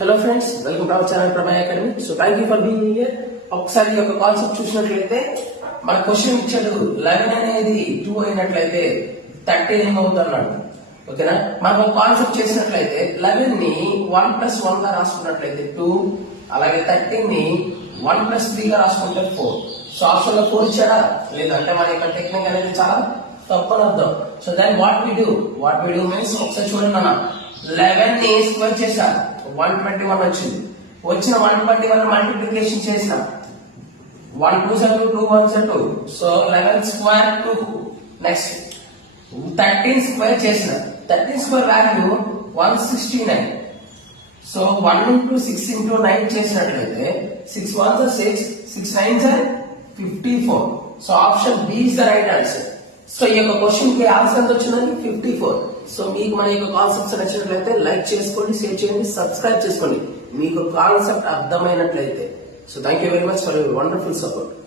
Hello friends, welcome to our channel Prameya academy. So thank you for being here. ఒకసారి ఈ యొక్క concept చూసినట్లయితే మన క్వశ్చన్ ఇచ్చాడు 11 అనేది 2 అయినట్లయితే 13 ఏమవుతుంది అన్నాడు. ఓకేనా, మనం ఒక కాన్సెప్ట్ చేసినట్లయితే 11 ని 1+1 గా రాసుకున్నట్లయితే 2, అలాగే 13 ని 1+3 గా రాసుకుంటే 4. సో ఆప్షన్ లో 4 ఇచ్చాడా లేదంటే మన యొక్క టెక్నిక్ అనేది చాలా తప్పు అని అర్థం. సో దాన్ని వాట్ వి డూ మీన్స్ ఒకసారి చూడండి అన్న, 11 ని స్క్వేర్ చేశా 121 వచ్చింది. వచ్చిన 121 మల్టిప్లికేషన్ చేసిన 1 2 2 2 1 2. So 11 square 2. నెక్స్ట్ 13 స్క్వేర్ చేసిన 13 square value 169. So 1 into 6 into 9 చేసినట్లయితే 6 1s are 6, 6 9s are 54. So option B is the right answer. So ఈ యొక్క క్వశ్చన్ కి ఆన్సర్ ఎంత వచ్చిందండి 54. సో మీకు మన యొక్క కాన్సెప్ట్స్ నచ్చినట్లయితే లైక్ చేసుకోండి, షేర్ చేయండి, సబ్స్క్రైబ్ చేసుకోండి మీకు కాన్సెప్ట్ అర్థమైనట్లయితే. So thank you very much for your wonderful support.